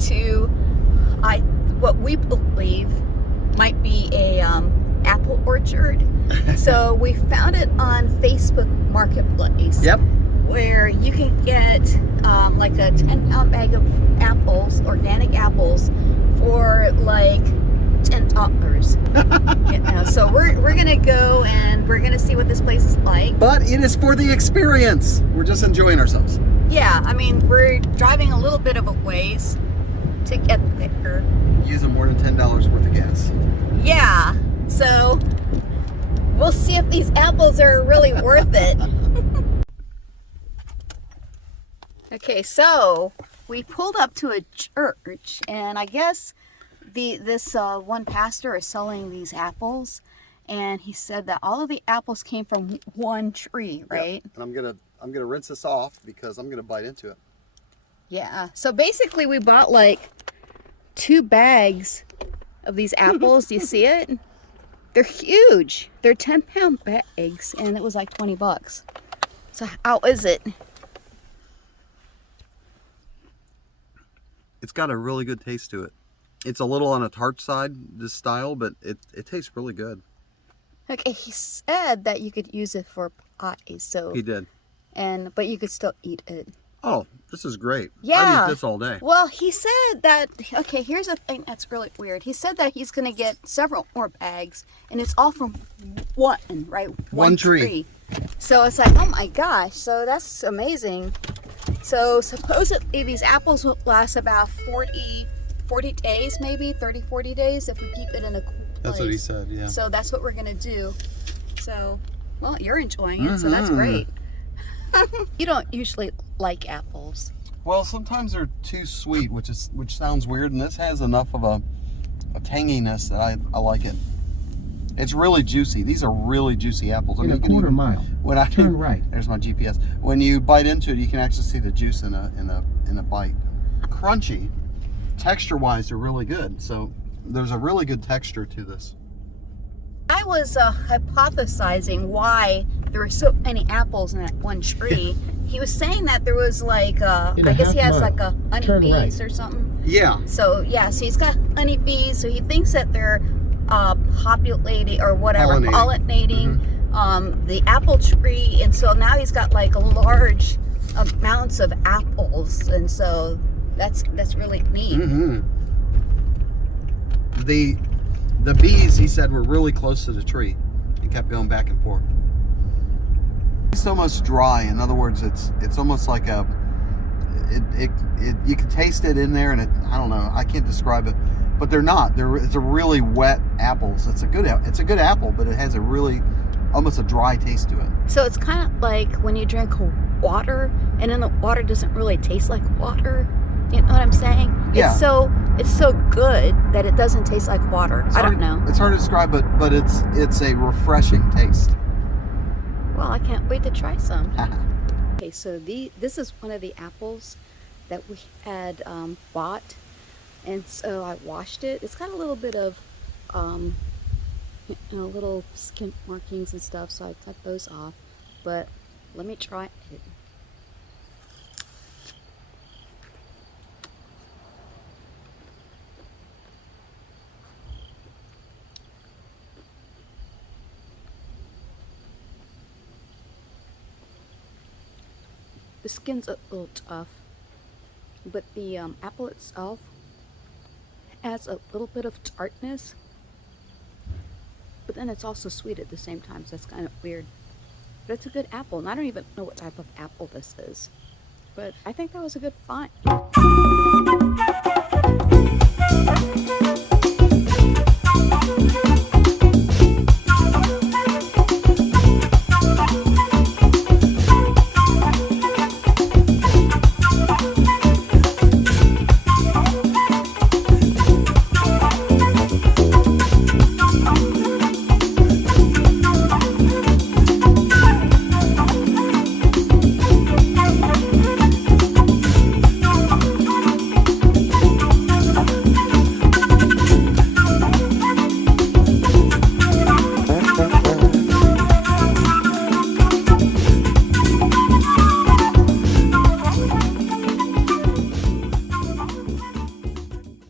to what we believe might be a apple orchard. So we found it on Facebook Marketplace. Yep. Where you can get like a 10-pound bag of apples, organic apples, for like $10. So we're gonna go and we're gonna see what this place is like. But it is for the experience. We're just enjoying ourselves. Yeah, I mean, we're driving a little bit of a ways to get there. Using more than $10 worth of gas. Yeah, so we'll see if these apples are really worth it. Okay, so we pulled up to a church, and I guess this one pastor is selling these apples, and he said that all of the apples came from one tree, right? Yep. And I'm gonna rinse this off because I'm gonna bite into it. Yeah. So basically, we bought like 2 bags of these apples. Do you see it? They're huge. They're 10-pound bags, and it was like $20. So how is it? It's got a really good taste to it. It's a little on a tart side, this style, but it tastes really good. Okay, he said that you could use it for pie, so He did. but you could still eat it. Oh, this is great. Yeah. I'd eat this all day. Well, he said that, okay, here's a thing that's really weird. He said that he's going to get several more bags, and it's all from one, right? One tree. So it's like, oh my gosh, so that's amazing. So supposedly these apples will last about 40 days, maybe 30, 40 days if we keep it in a cool place. That's what he said, yeah. So that's what we're going to do. So, well, you're enjoying it, so that's great. You don't usually like apples. Well, sometimes they're too sweet, which sounds weird, and this has enough of a tanginess that I like it. It's really juicy. These are really juicy apples. In a quarter mile. When I Turn right. There's my GPS. When you bite into it, you can actually see the juice in a bite. Crunchy. Texture-wise, they're really good. So there's a really good texture to this. I was hypothesizing why there were so many apples in that one tree. He was saying that there was like, I guess he has like a honeybees or something. Yeah. So yeah, so he's got honeybees. So he thinks that they're populating or whatever, pollinating the apple tree. And so now he's got like large amounts of apples. And so that's really neat. Mm-hmm. The bees, he said, were really close to the tree and kept going back and forth. It's almost dry. In other words, it's almost like you can taste it in there, and I don't know, I can't describe it, but they're not. It's a really wet apple. So it's a good apple, but it has a really almost a dry taste to it. So it's kind of like when you drink water, and then the water doesn't really taste like water. You know what I'm saying? Yeah. It's so good that it doesn't taste like water. I don't know. It's hard to describe, but it's a refreshing taste. Well, I can't wait to try some. Okay, so this is one of the apples that we had bought, and so I washed it. It's got a little bit of little skin markings and stuff, so I cut those off. But let me try it. The skin's a little tough, but the apple itself adds a little bit of tartness, but then it's also sweet at the same time, so that's kind of weird. But it's a good apple, and I don't even know what type of apple this is, but I think that was a good find.